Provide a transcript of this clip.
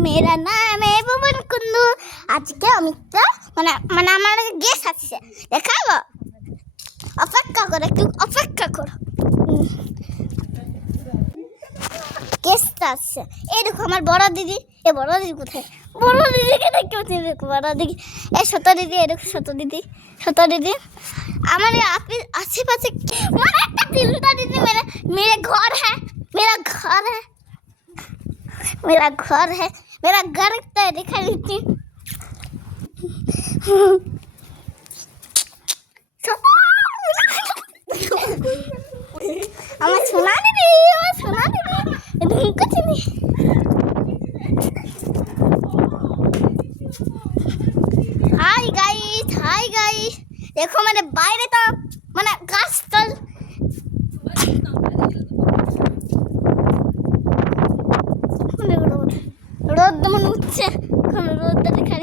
मेरा नाम है भुवन कुंदू আজকে আমি তো মানে আমার গেস্ট আসছে দেখাবো অপেক্ষা করো একটু অপেক্ষা করো গেস্ট আসছে এই দেখো আমার বড় দিদি এ বড় দিদি কোথায় বড় দিদিকে দেখতে দেখো বড় দিদি এ ছোট দিদি এ দেখো ছোট দিদি আমার आसपास मेरा একটা তিনটা দিদি मेरे घर है मेरा घर तो दिखा देती আমার সোনা দিদি कुछ नहीं हाय गाइस देखो मैंने বাইরে তো মানে গাছ তো রোদ মনে হচ্ছে রোদ দেখা